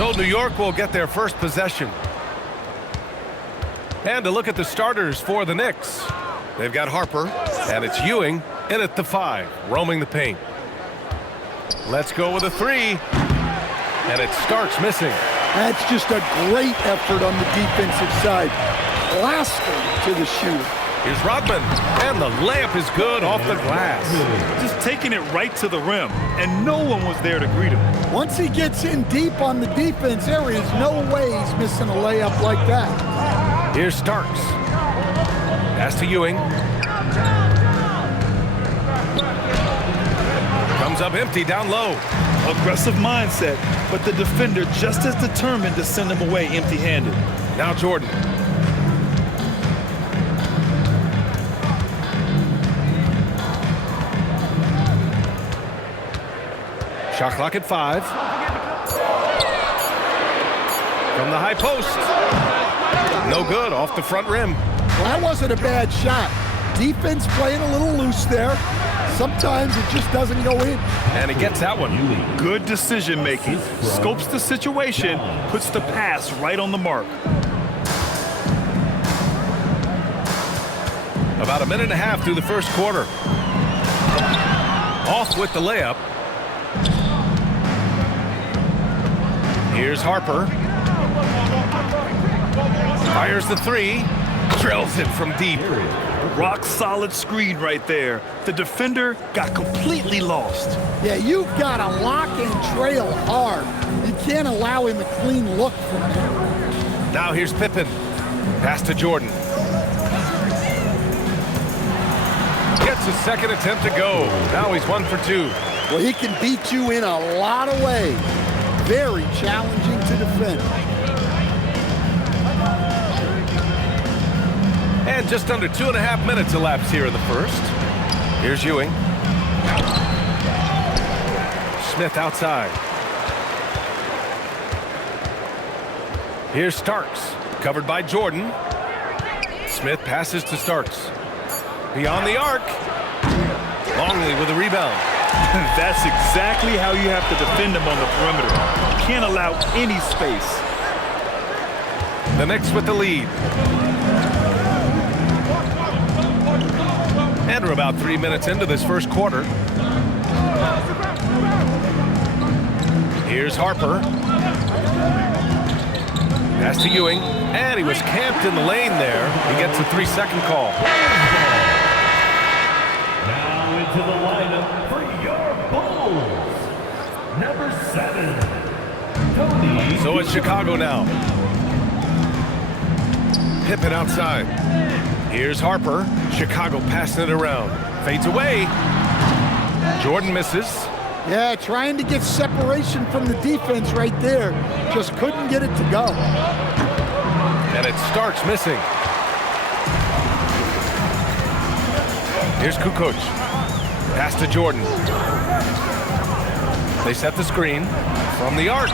So New York will get their first possession. And to look at the starters for the Knicks. They've got Harper, and it's Ewing in at the 5, roaming the paint. Let's go with a 3. And it starts missing. That's just a great effort on the defensive side. Blasting to the shooter. Here's Rodman, and the layup is good off the glass. Just taking it right to the rim, and no one was there to greet him. Once he gets in deep on the defense, there is no way he's missing a layup like that. Here's Starks. Pass to Ewing. Comes up empty down low. Aggressive mindset, but the defender just as determined to send him away empty-handed. Now Jordan. Shot clock at 5. From the high post. No good, off the front rim. Well, that wasn't a bad shot. Defense playing a little loose there. Sometimes it just doesn't go in. And he gets that one. Good decision making. Scopes the situation, puts the pass right on the mark. About a minute and a half through the first quarter. Off with the layup. Here's Harper. Fires the 3. Drills it from deep. Rock solid screen right there. The defender got completely lost. Yeah, you've got to lock and trail hard. You can't allow him a clean look from there. Now here's Pippen. Pass to Jordan. Gets his second attempt to go. Now he's 1 for 2. Well, he can beat you in a lot of ways. Very challenging to defend. And just under 2.5 minutes elapsed here in the first. Here's Ewing. Smith outside. Here's Starks, covered by Jordan. Smith passes to Starks. Beyond the arc. Longley with a rebound. That's exactly how you have to defend him on the perimeter. Can't allow any space. The Knicks with the lead. And we're about 3 minutes into this first quarter. Here's Harper. Pass to Ewing. And he was camped in the lane there. He gets a 3-second call. Now into the lineup for your Bulls. Number 7, Tony. So it's Chicago now. Pippen outside. Here's Harper. Chicago passing it around. Fades away. Jordan misses. Yeah, trying to get separation from the defense right there. Just couldn't get it to go. And it starts missing. Here's Kukoc. Pass to Jordan. They set the screen from the arc.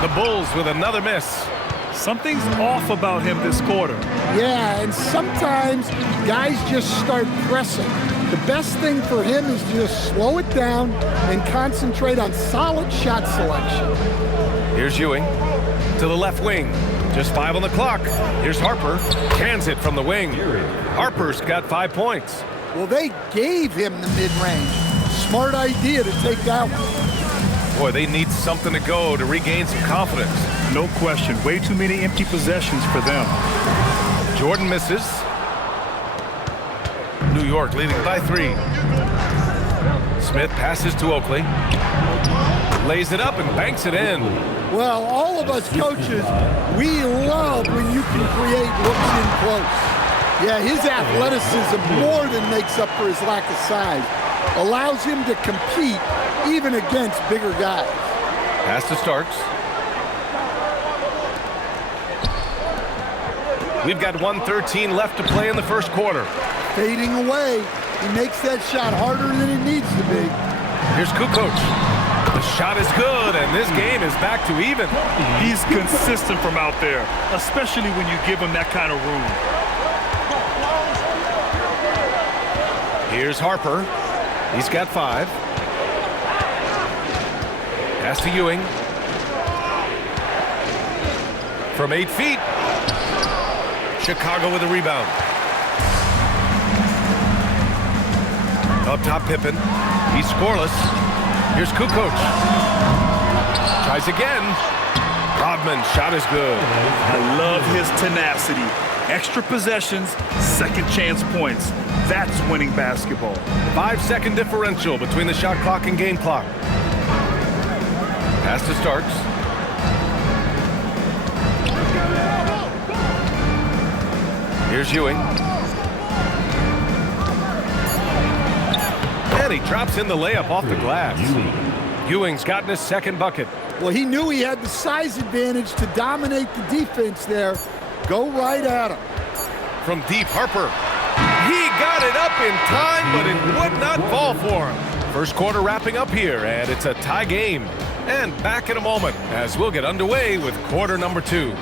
The Bulls with another miss. Something's off about him this quarter. Yeah, and sometimes guys just start pressing. The best thing for him is to just slow it down and concentrate on solid shot selection. Here's Ewing to the left wing. Just 5 on the clock. Here's Harper. Cans it from the wing. Harper's got 5 points. Well, they gave him the mid-range. Smart idea to take that one. Boy, they need something to go to regain some confidence. No question. Way too many empty possessions for them. Jordan misses. New York leading by 3. Smith passes to Oakley. Lays it up and banks it in. Well, all of us coaches, we love when you can create looks in close. Yeah, his athleticism more than makes up for his lack of size. Allows him to compete even against bigger guys. Pass to Starks. We've got 1:13 left to play in the first quarter. Fading away. He makes that shot harder than it needs to be. Here's Kukoc. The shot is good, and this game is back to even. He's consistent from out there, especially when you give him that kind of room. Here's Harper. He's got 5. Pass to Ewing. from 8 feet. Chicago with a rebound. Up top, Pippen. He's scoreless. Here's Kukoc. Tries again. Rodman, shot is good. I love his tenacity. Extra possessions, second chance points. That's winning basketball. 5-second differential between the shot clock and game clock. Pass to Starks. Here's Ewing. And he drops in the layup off the glass. Ewing's gotten his second bucket. Well, he knew he had the size advantage to dominate the defense there. Go right at him. From deep, Harper. He got it up in time, but it would not fall for him. First quarter wrapping up here, and it's a tie game. And back in a moment as we'll get underway with quarter number 2.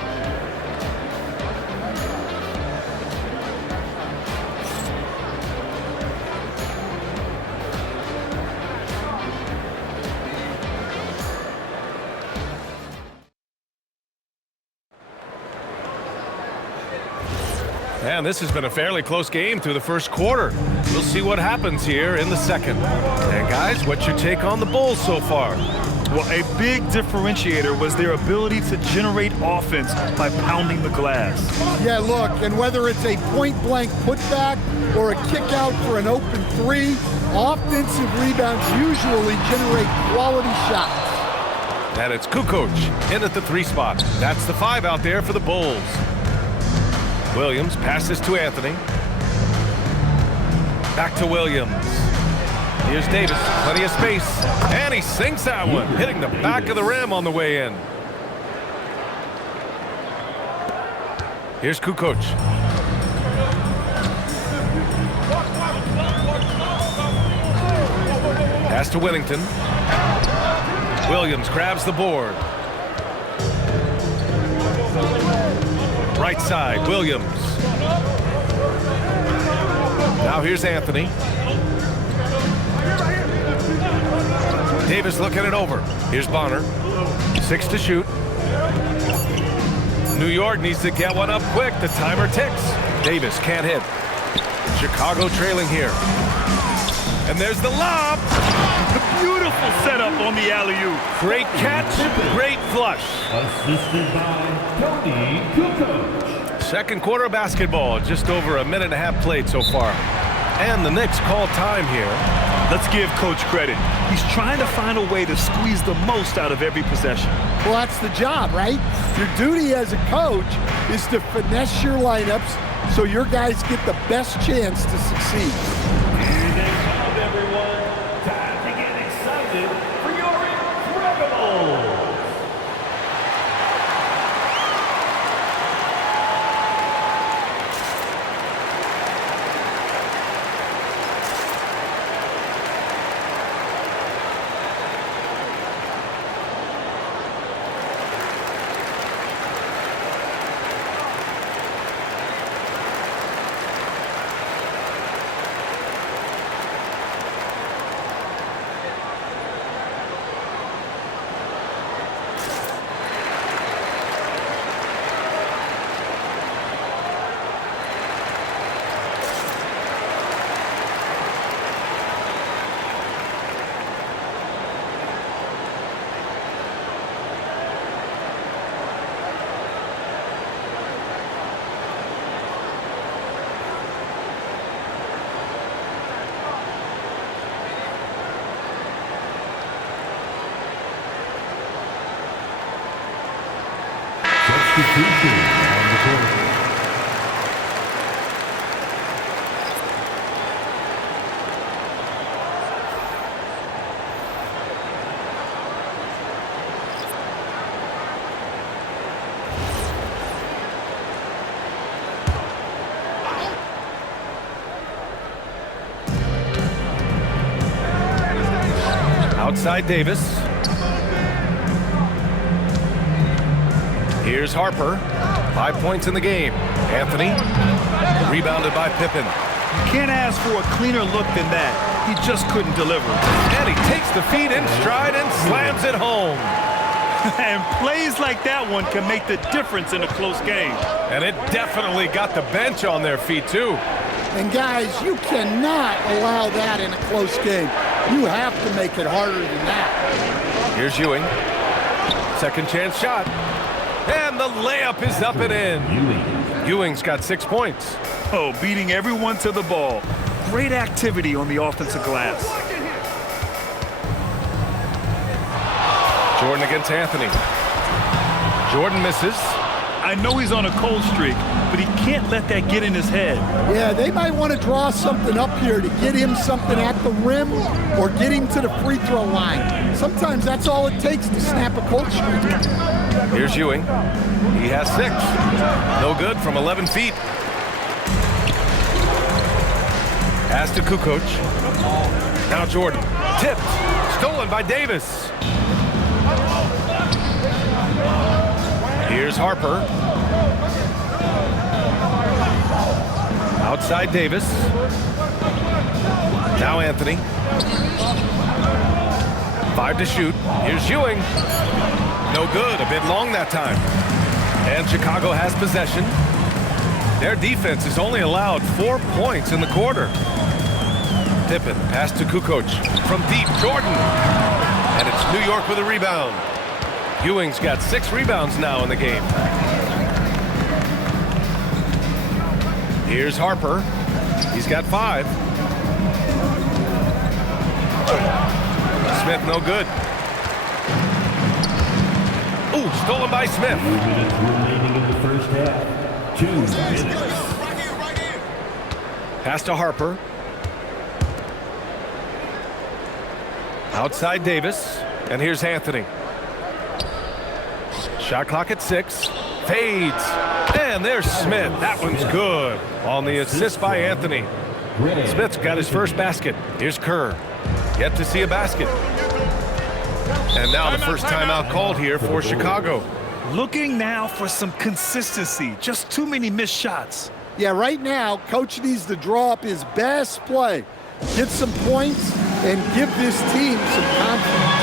And this has been a fairly close game through the first quarter. We'll see what happens here in the second. And guys, what's your take on the Bulls so far? Well, a big differentiator was their ability to generate offense by pounding the glass. Yeah, look, and whether it's a point-blank putback or a kick out for an open 3, offensive rebounds usually generate quality shots. And it's Kukoc in at the 3 spot. That's the 5 out there for the Bulls. Williams passes to Anthony. Back to Williams. Here's Davis, plenty of space. And he sinks that one, hitting the back of the rim on the way in. Here's Kukoc. Pass to Whittington. Williams grabs the board. Right side, Williams. Now here's Anthony. Davis looking it over. Here's Bonner. 6 to shoot. New York needs to get one up quick. The timer ticks. Davis can't hit. Chicago trailing here. And there's the lob. Beautiful setup on the alley-oop. Great catch, great flush. Assisted by Tony Kukoc. Second quarter of basketball, just over a minute and a half played so far. And the Knicks call time here. Let's give Coach credit. He's trying to find a way to squeeze the most out of every possession. Well, that's the job, right? Your duty as a coach is to finesse your lineups so your guys get the best chance to succeed. Here they come, everyone. Time to get excited for your incredibles. Substitution on the court. Outside Davis. Here's Harper. 5 points in the game. Anthony. Rebounded by Pippen. You can't ask for a cleaner look than that. He just couldn't deliver. And he takes the feed in stride and slams it home. And plays like that one can make the difference in a close game. And it definitely got the bench on their feet, too. And guys, you cannot allow that in a close game. You have to make it harder than that. Here's Ewing. Second chance shot. And the layup is up and in. Ewing's got 6 points. Oh, beating everyone to the ball. Great activity on the offensive glass. Jordan against Anthony. Jordan misses. I know he's on a cold streak, but he can't let that get in his head. Yeah, they might want to draw something up here to get him something at the rim or get him to the free throw line. Sometimes that's all it takes to snap a cold streak. Here's Ewing. He has 6. No good from 11 feet. Pass to Kukoc. Now Jordan. Tipped. Stolen by Davis. Here's Harper. Outside Davis. Now Anthony. 5 to shoot. Here's Ewing. No good. A bit long that time. And Chicago has possession. Their defense has only allowed 4 points in the quarter. Pippen, pass to Kukoc. From deep, Jordan. And it's New York with a rebound. Ewing's got 6 rebounds now in the game. Here's Harper. He's got 5. Smith, no good. Ooh, stolen by Smith. 2 minutes remaining in the first half. 2 minutes. Pass to Harper. Outside Davis. And here's Anthony. Shot clock at 6. Fades. And there's Smith. That one's good. On the assist by Anthony. Smith's got his first basket. Here's Kerr. Yet to see a basket. And now the first timeout called here for Chicago. Looking now for some consistency. Just too many missed shots. Yeah, right now, Coach needs to draw up his best play, get some points, and give this team some confidence.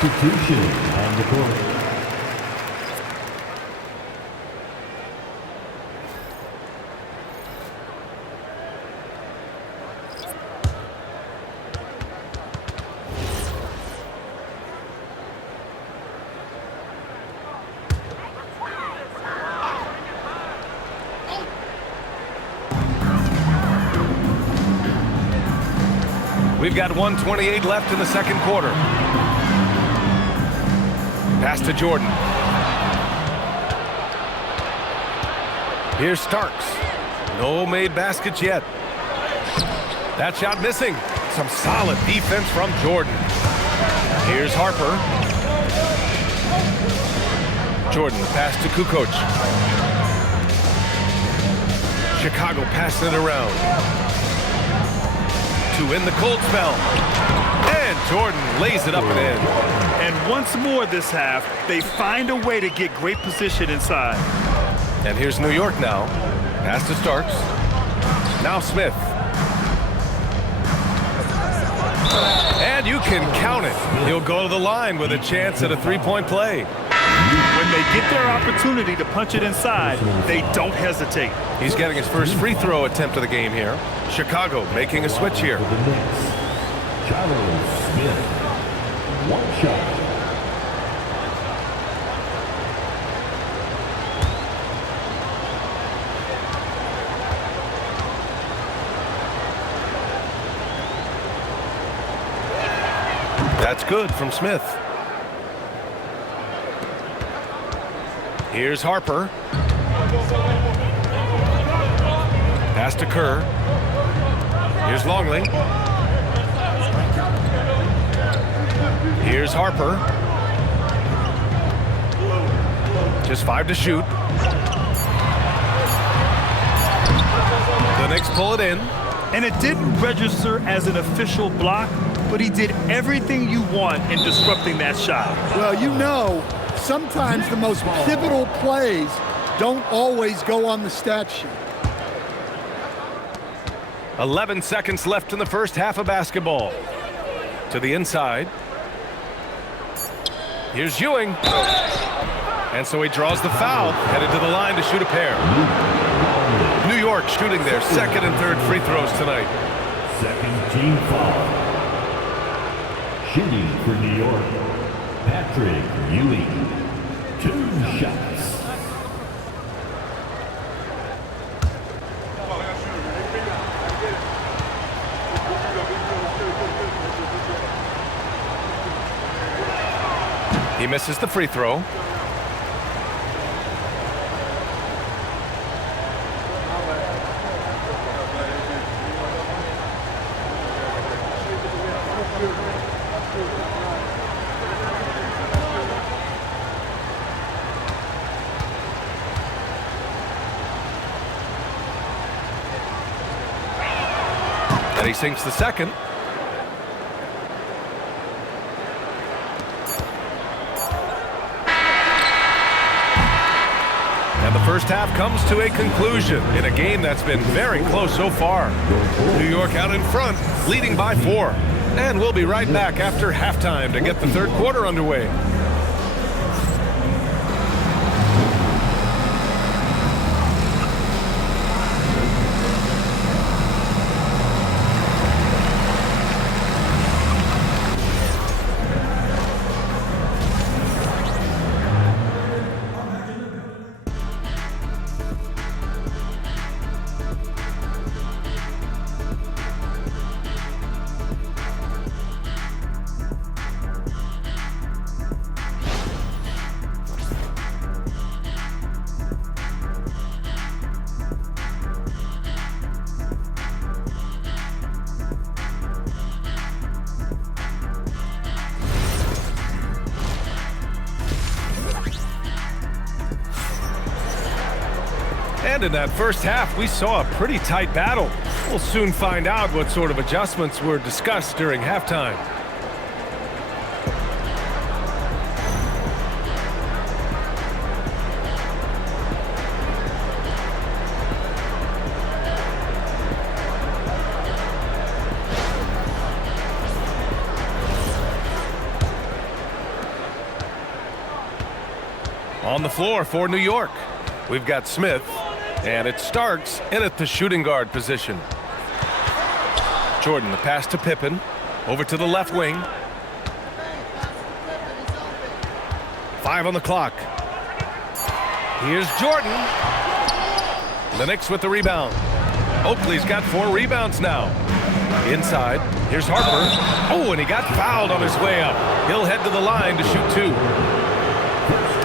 Substitution on the court. We've got 1:28 left in the second quarter. Pass to Jordan. Here's Starks. No made baskets yet. That shot missing. Some solid defense from Jordan. Here's Harper. Jordan, the pass to Kukoc. Chicago passing it around. To end the cold spell. And Jordan lays it up and in. And once more this half, they find a way to get great position inside. And here's New York now. Pass to Starks. Now Smith. And you can count it. He'll go to the line with a chance at a three-point play. When they get their opportunity to punch it inside, they don't hesitate. He's getting his first free throw attempt of the game here. Chicago making a switch here. For the Knicks, Charles Smith. One shot. That's good from Smith. Here's Harper. Pass to Kerr. Here's Longley. Here's Harper. Just 5 to shoot. The Knicks pull it in. And it didn't register as an official block, but he did everything you want in disrupting that shot. Well, you know, sometimes the most pivotal plays don't always go on the stat sheet. 11 seconds left in the first half of basketball. To the inside. Here's Ewing. And so he draws the foul, headed to the line to shoot a pair. New York shooting their second and third free throws tonight. Second team foul. Shooting for New York, Patrick Ewing. 2 shots. He misses the free throw. And he sinks the second. And the first half comes to a conclusion in a game that's been very close so far. New York out in front, leading by 4. And we'll be right back after halftime to get the third quarter underway. And in that first half, we saw a pretty tight battle. We'll soon find out what sort of adjustments were discussed during halftime. On the floor for New York, we've got Smith. And it's Starks in at the shooting guard position. Jordan, the pass to Pippen. Over to the left wing. 5 on the clock. Here's Jordan. The Knicks with the rebound. Oakley's got 4 rebounds now. Inside, here's Harper. Oh, and he got fouled on his way up. He'll head to the line to shoot 2.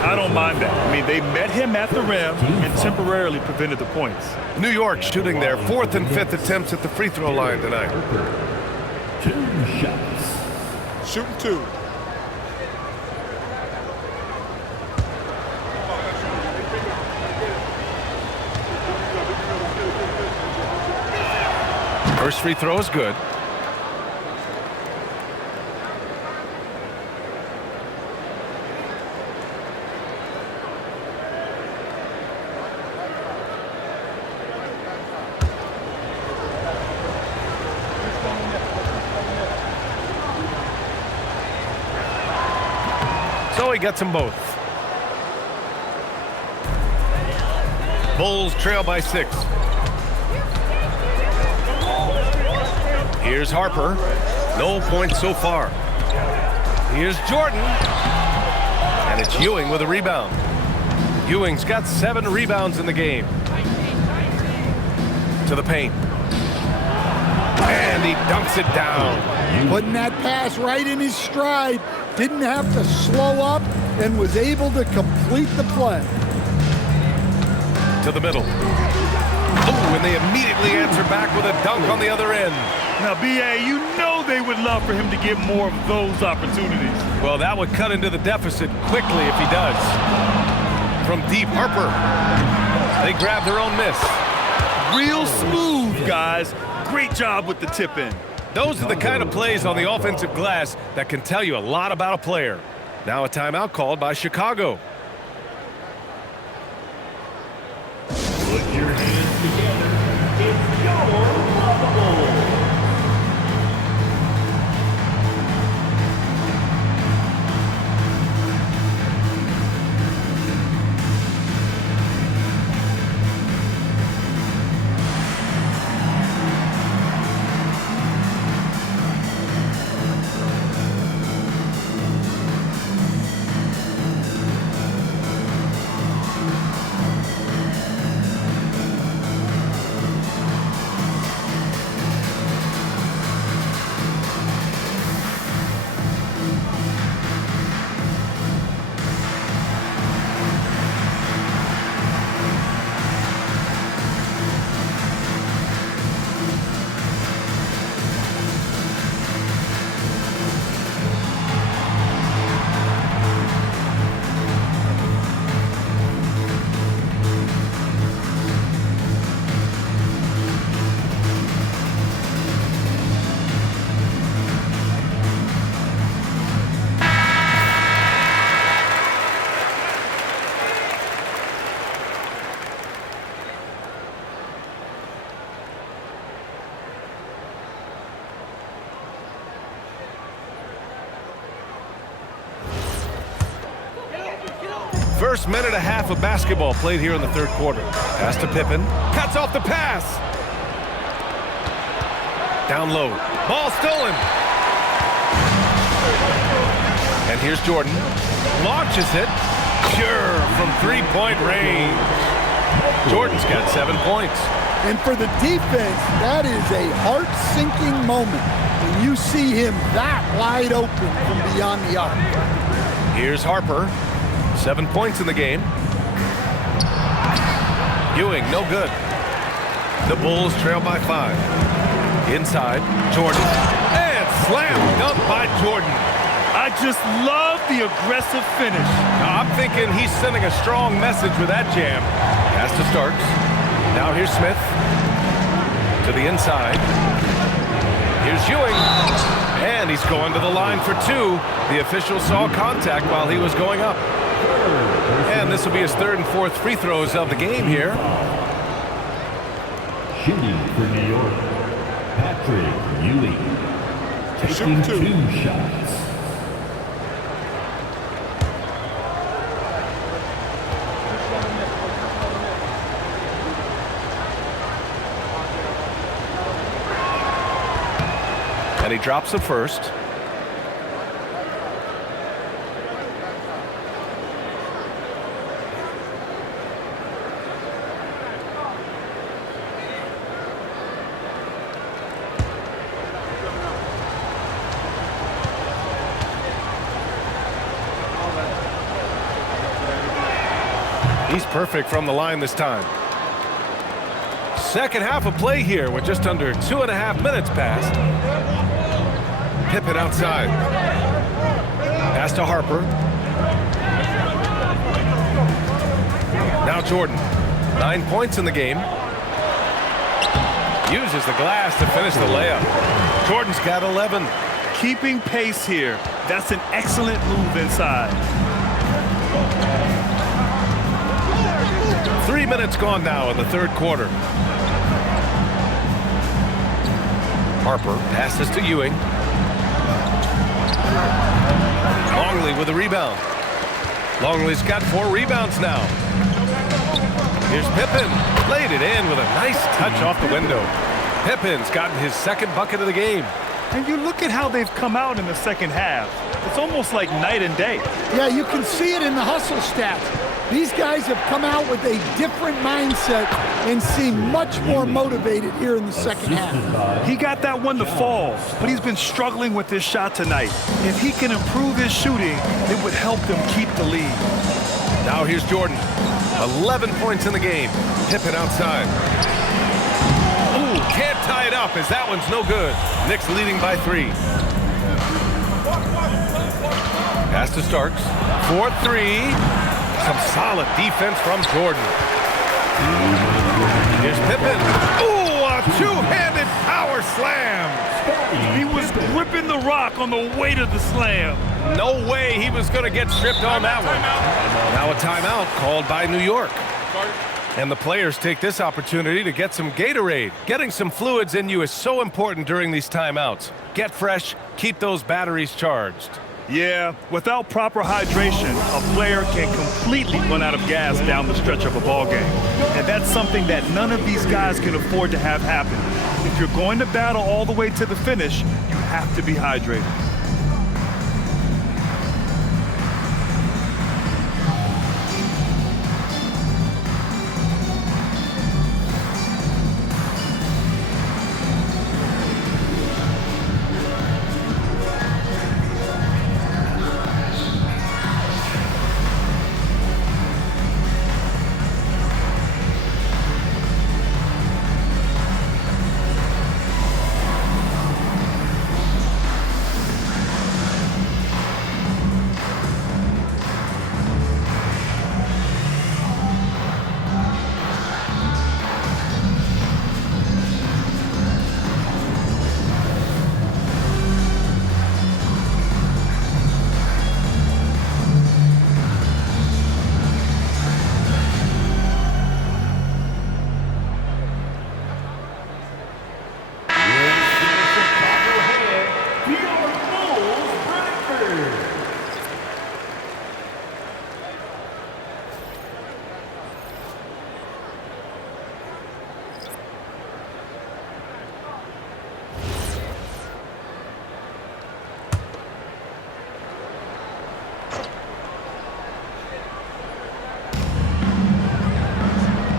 I don't mind that. I mean, they met him at the rim and temporarily prevented the points. New York shooting their 4th and 5th attempts at the free throw line tonight. 2 shots. Shooting 2. First free throw is good. So he gets them both. Bulls trail by 6. Here's Harper. No points so far. Here's Jordan. And it's Ewing with a rebound. Ewing's got 7 rebounds in the game. To the paint. And he dunks it down. Putting that pass right in his stride. Didn't have to slow up and was able to complete the play. To the middle. Oh, and they immediately answer back with a dunk on the other end. Now, B.A., you know they would love for him to get more of those opportunities. Well, that would cut into the deficit quickly if he does. From deep, Harper. They grab their own miss. Real smooth, guys. Great job with the tip-in. Those are the kind of plays on the offensive glass that can tell you a lot about a player. Now a timeout called by Chicago. Put your hands together. It's your lovable. First minute and a half of basketball played here in the third quarter. Pass to Pippen. Cuts off the pass. Down low. Ball stolen. And here's Jordan. Launches it. Pure from three-point range. Jordan's got 7 points. And for the defense, that is a heart-sinking moment when you see him that wide open from beyond the arc. Here's Harper. 7 points in the game. Ewing, no good. The Bulls trail by 5. Inside, Jordan. And slam dunk by Jordan. I just love the aggressive finish. Now, I'm thinking he's sending a strong message with that jam. Pass to Starks. Now here's Smith. To the inside. Here's Ewing. And he's going to the line for 2. The official saw contact while he was going up. And this will be his 3rd and 4th free throws of the game here. Shooting for New York, Patrick Ewing. Taking 2 shots. And he drops the first. He's perfect from the line this time. Second half of play here with just under 2.5 minutes passed. Pippen outside. Pass to Harper. Now Jordan. 9 points in the game. Uses the glass to finish the layup. Jordan's got 11. Keeping pace here. That's an excellent move inside. 3 minutes gone now in the third quarter. Harper passes to Ewing. Longley with a rebound. Longley's got 4 rebounds now. Here's Pippen. Laid it in with a nice touch off the window. Pippen's gotten his second bucket of the game. And you look at how they've come out in the second half. It's almost like night and day. Yeah, you can see it in the hustle stats. These guys have come out with a different mindset and seem much more motivated here in the second half. He got that one to fall, but he's been struggling with this shot tonight. If he can improve his shooting, it would help them keep the lead. Now here's Jordan. 11 points in the game. Pippen outside. Ooh, can't tie it up as that one's no good. Knicks leading by 3. Pass to Starks. 4-3. Some solid defense from Jordan. Here's Pippen. Ooh, a two-handed power slam. He was gripping the rock on the weight of the slam. No way he was going to get stripped on that one. Now a timeout called by New York. And the players take this opportunity to get some Gatorade. Getting some fluids in you is so important during these timeouts. Get fresh, keep those batteries charged. Yeah, without proper hydration, a player can completely run out of gas down the stretch of a ball game. And that's something that none of these guys can afford to have happen. If you're going to battle all the way to the finish, you have to be hydrated.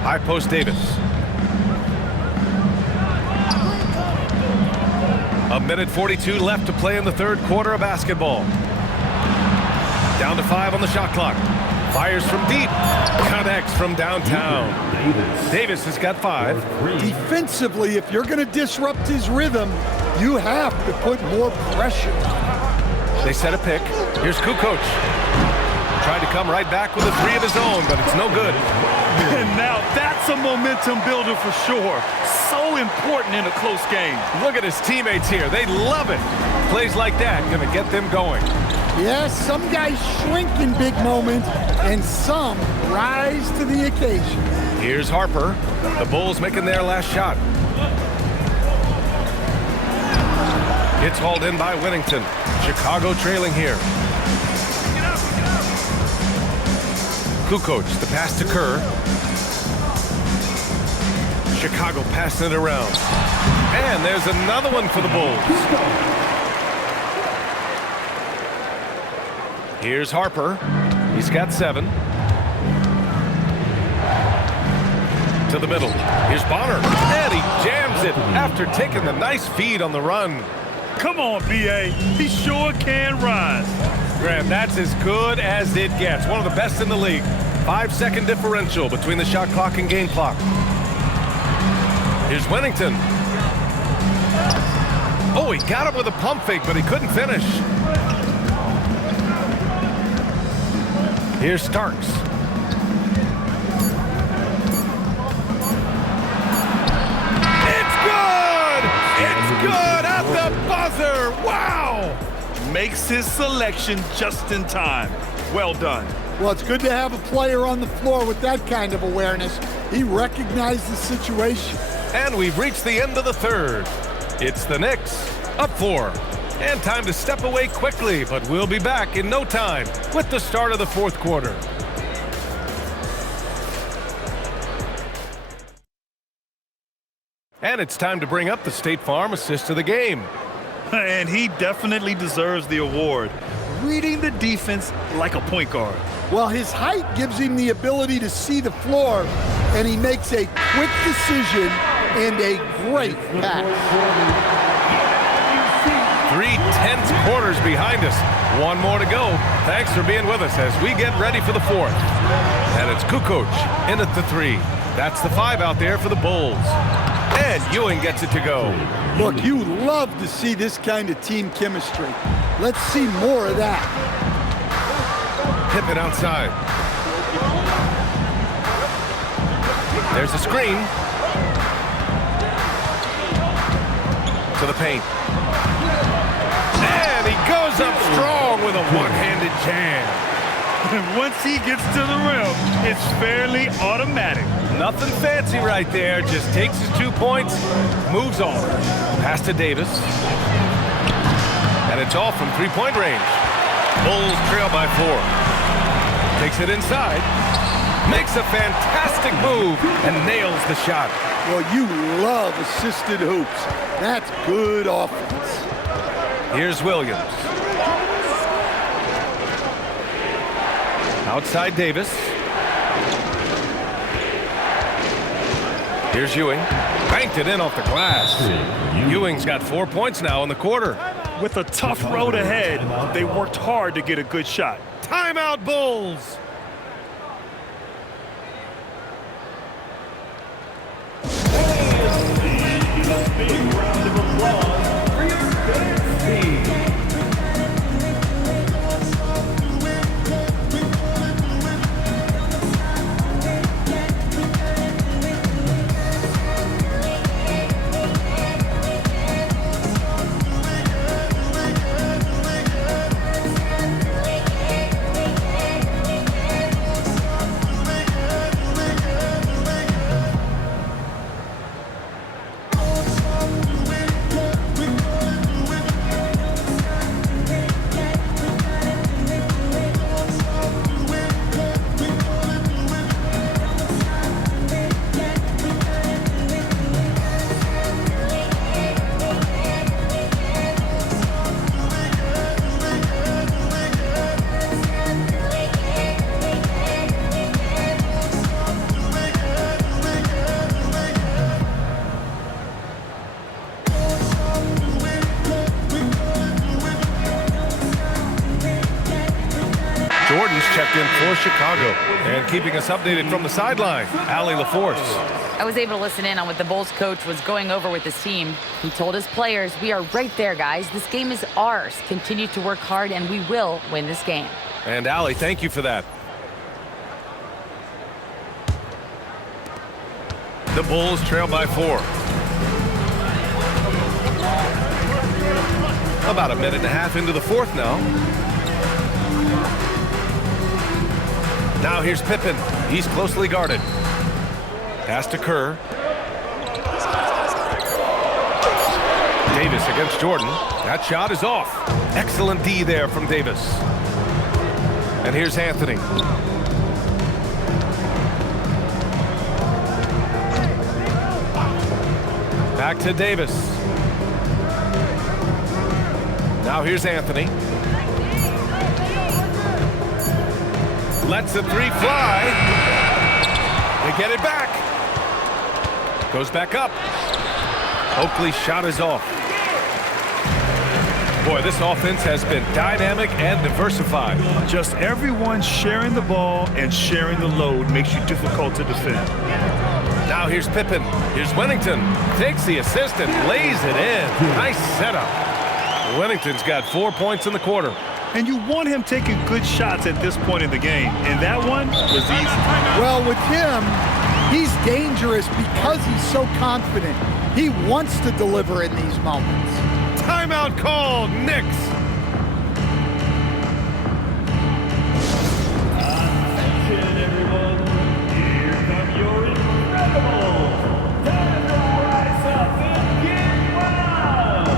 High post Davis. A minute 42 left to play in the third quarter of basketball. Down to 5 on the shot clock. Fires from deep. Connects from downtown. Davis has got 5. Defensively, if you're going to disrupt his rhythm, you have to put more pressure. They set a pick. Here's Kukoc. Tried to come right back with a 3 of his own, but it's no good. And now that's a momentum builder for sure. So important in a close game. Look at his teammates here. They love it. Plays like that going to get them going. Yes, some guys shrink in big moments, and some rise to the occasion. Here's Harper. The Bulls making their last shot. It's hauled in by Whittington. Chicago trailing here. Kukoc, the pass to Kerr. Chicago passing it around. And there's another one for the Bulls. Here's Harper. He's got 7. To the middle. Here's Bonner. And he jams it after taking the nice feed on the run. Come on, B.A. He sure can rise. Graham, that's as good as it gets. One of the best in the league. 5-second differential between the shot clock and game clock. Here's Whittington. Oh, he got him with a pump fake, but he couldn't finish. Here's Starks. It's good! It's good at the buzzer! Wow! Makes his selection just in time. Well done. Well, it's good to have a player on the floor with that kind of awareness. He recognized the situation. And we've reached the end of the third. It's the Knicks, up 4. And time to step away quickly, but we'll be back in no time with the start of the fourth quarter. And it's time to bring up the State Farm assist of the game. And he definitely deserves the award. Reading the defense like a point guard. Well, his height gives him the ability to see the floor, and he makes a quick decision and a great pass. 3 tense quarters behind us. One more to go. Thanks for being with us as we get ready for the fourth. And it's Kukoc in at the 3. That's the 5 out there for the Bulls. And Ewing gets it to go. Look, you love to see this kind of team chemistry. Let's see more of that. Pippen outside. There's a screen. To the paint. And he goes up strong with a one-handed jam. Once he gets to the rim, it's fairly automatic. Nothing fancy right there. Just takes his 2 points, moves on. Pass to Davis. And it's off from three-point range. Bulls trail by 4. Takes it inside. Makes a fantastic move and nails the shot. Well, you love assisted hoops. That's good offense. Here's Williams. Outside Davis. Here's Ewing. Banked it in off the glass. Ewing's got 4 points now in the quarter. With a tough road ahead, they worked hard to get a good shot. Timeout, Bulls. Big round of applause for your dance team. Jordan's checked in for Chicago. And keeping us updated from the sideline, Allie LaForce. I was able to listen in on what the Bulls coach was going over with his team. He told his players, we are right there, guys. This game is ours. Continue to work hard, and we will win this game. And Allie, thank you for that. The Bulls trail by 4. About a minute and a half into the fourth now. Now here's Pippen. He's closely guarded. Pass to Kerr. Davis against Jordan. That shot is off. Excellent D there from Davis. And here's Anthony. Back to Davis. Now here's Anthony. Lets the 3 fly. They get it back. Goes back up. Oakley's shot is off. Boy, this offense has been dynamic and diversified. Just everyone sharing the ball and sharing the load makes you difficult to defend. Now here's Pippen. Here's Winnington. Takes the assist and lays it in. Nice setup. Winnington's got 4 points in the quarter. And you want him taking good shots at this point in the game. And that one was easy. Well, with him, he's dangerous because he's so confident. He wants to deliver in these moments. Timeout called, Knicks. Attention, everyone. Here come your incredibles. Time to rise up and get wild.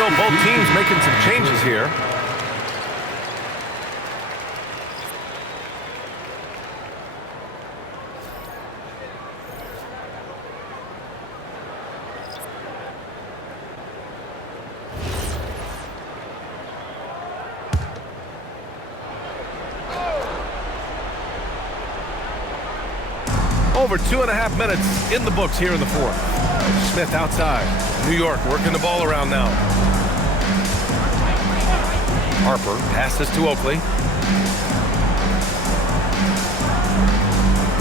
So both teams making some changes here. Over 2.5 minutes in the books here in the fourth. Smith outside. New York working the ball around now. Harper passes to Oakley.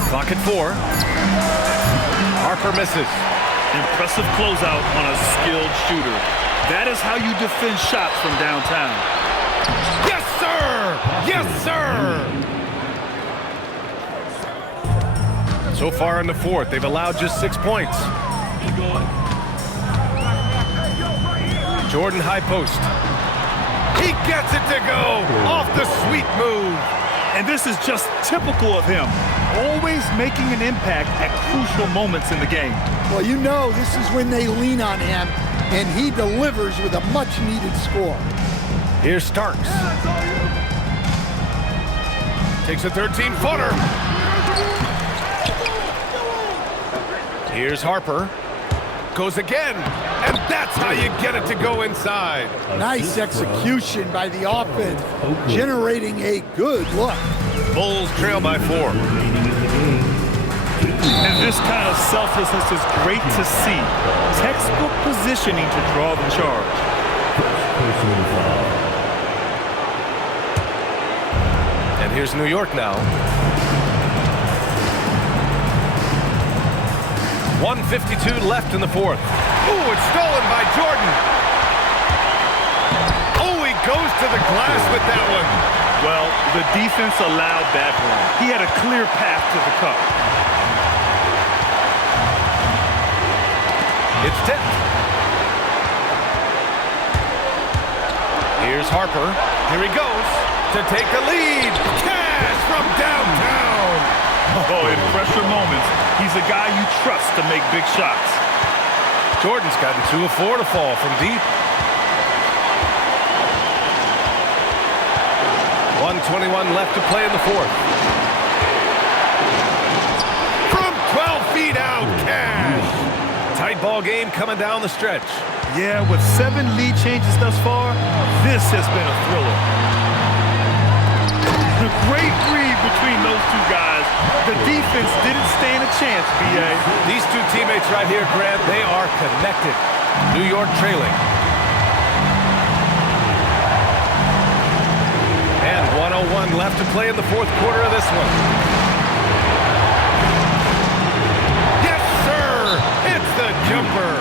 Clock at 4. Harper misses. Impressive closeout on a skilled shooter. That is how you defend shots from downtown. Yes, sir! Yes, sir! So far in the fourth, they've allowed just 6 points. Jordan high post. He gets it to go off the sweet move. And this is just typical of him. Always making an impact at crucial moments in the game. Well, you know this is when they lean on him, and he delivers with a much-needed score. Here's Starks. Takes a 13-footer. Here's Harper. Goes again. And that's how you get it to go inside. Nice execution by the offense, generating a good look. Bulls trail by 4. And this kind of selflessness is great to see. Textbook positioning to draw the charge. And here's New York now. 1:52 left in the fourth. Ooh, it's stolen by Jordan. Oh, he goes to the glass with that one. Well, the defense allowed that one. He had a clear path to the cup. It's tipped. Here's Harper. Here he goes to take the lead. Cash from downtown. Oh, in pressure moments, he's a guy you trust to make big shots. Jordan's gotten 2 of 4 to fall from deep. 1:21 left to play in the fourth. From 12 feet out, Cash. Tight ball game coming down the stretch. Yeah, with 7 lead changes thus far, this has been a thriller. The great read between those two guys. The defense didn't stand a chance, B.A. These two teammates right here, Grant, they are connected. New York trailing. And 1:01 left to play in the fourth quarter of this one. Yes, sir! It's the jumper.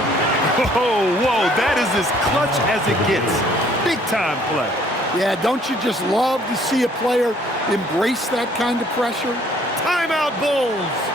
Whoa, that is as clutch as it gets. Big time play. Yeah, don't you just love to see a player embrace that kind of pressure? Timeout, Bulls.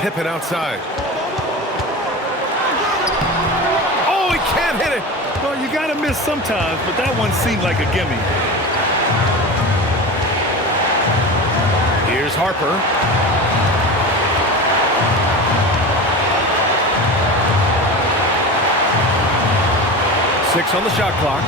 Pippen outside. Well, you got to miss sometimes, but that one seemed like a gimme. Here's Harper. Six on the shot clock.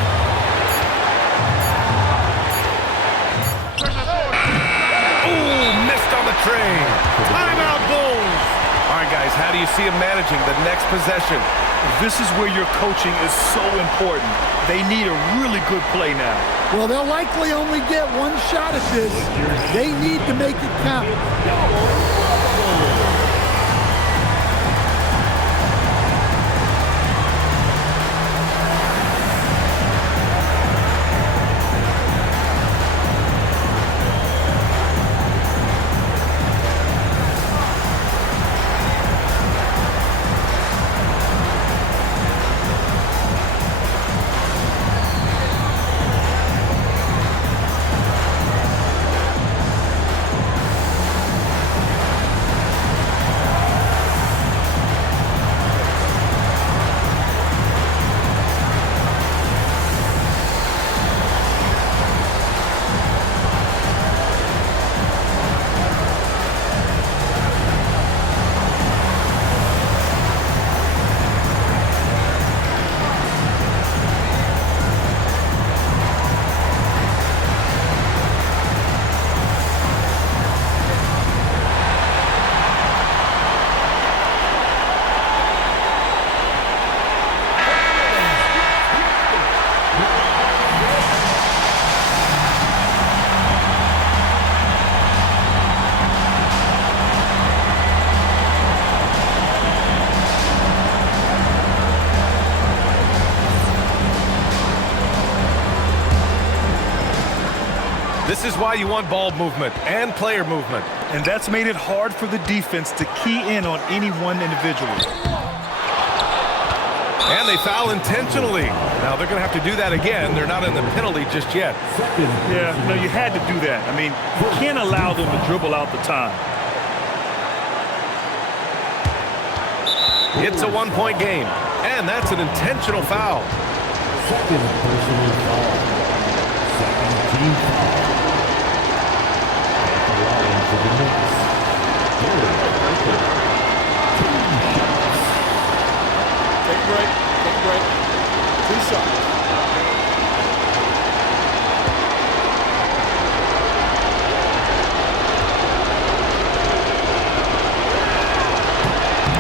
Ooh, missed on the train. Timeout Bulls. All right, guys, how do you see him managing the next possession? This is where your coaching is so important. They need a really good play now. Well, they'll likely only get one shot at this. They need to make it count. This is why you want ball movement and player movement. And that's made it hard for the defense to key in on any one individual. And they foul intentionally. Now they're going to have to do that again. They're not in the penalty just yet. Yeah, no, you had to do that. I mean, you can't allow them to dribble out the time. It's a one-point game, and that's an intentional foul. Second personal foul. Second team foul. For the Knicks. Take a break. Take a break. 2 shots.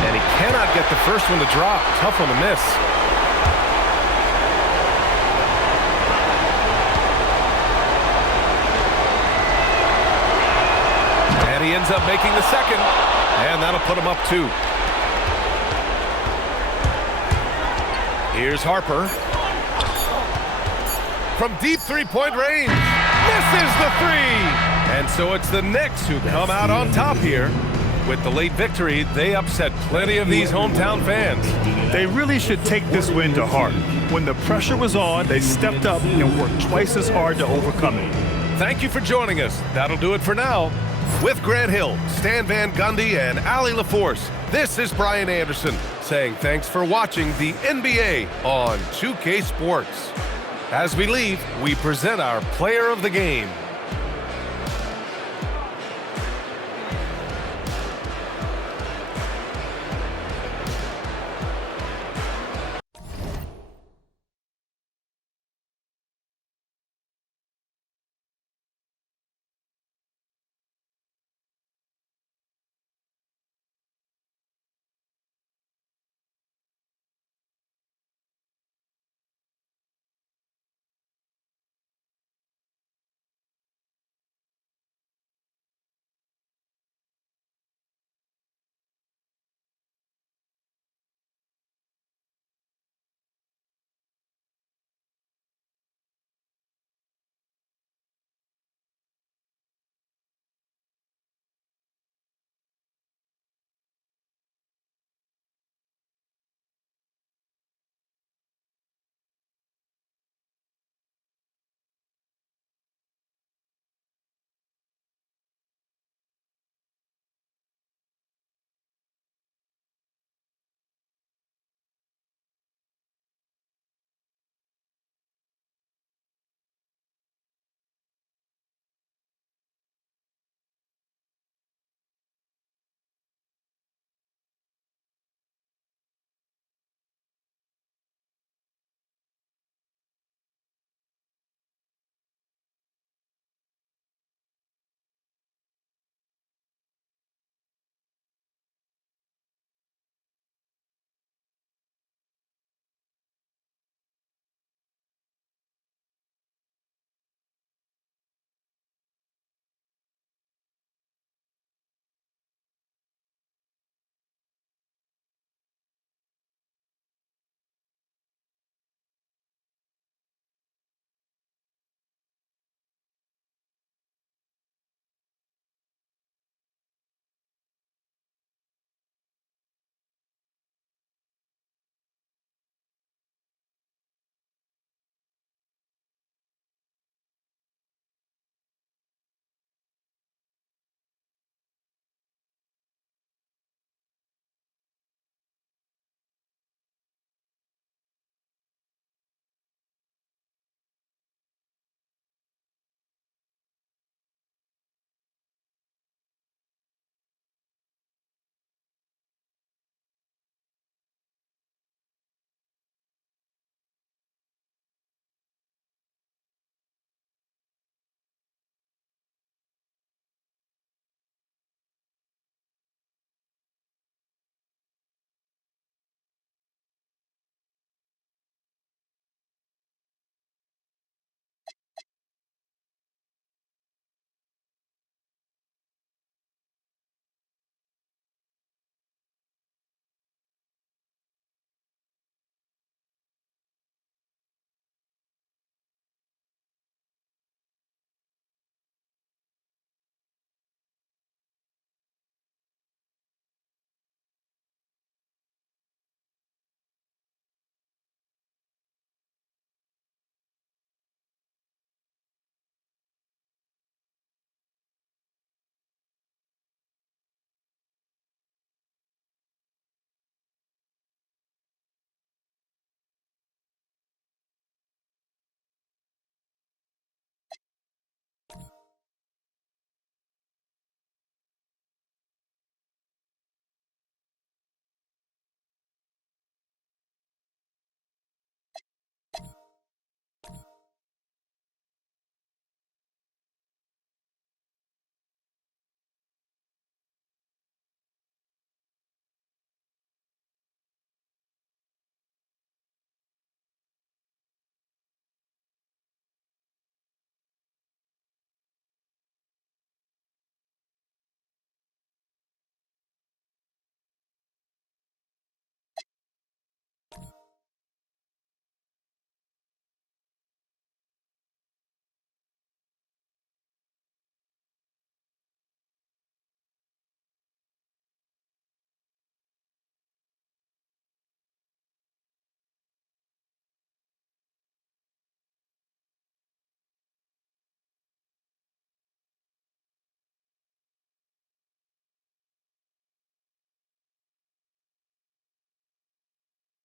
And he cannot get the first one to drop. Tough one to miss. And he ends up making the second. And that'll put him up 2. Here's Harper. From deep three-point range. Misses the 3. And so it's the Knicks who come out on top here. With the late victory, they upset plenty of these hometown fans. They really should take this win to heart. When the pressure was on, they stepped up and worked twice as hard to overcome it. Thank you for joining us. That'll do it for now. With Grant Hill, Stan Van Gundy, and Allie LaForce, this is Brian Anderson saying thanks for watching the NBA on 2K Sports. As we leave, we present our player of the game.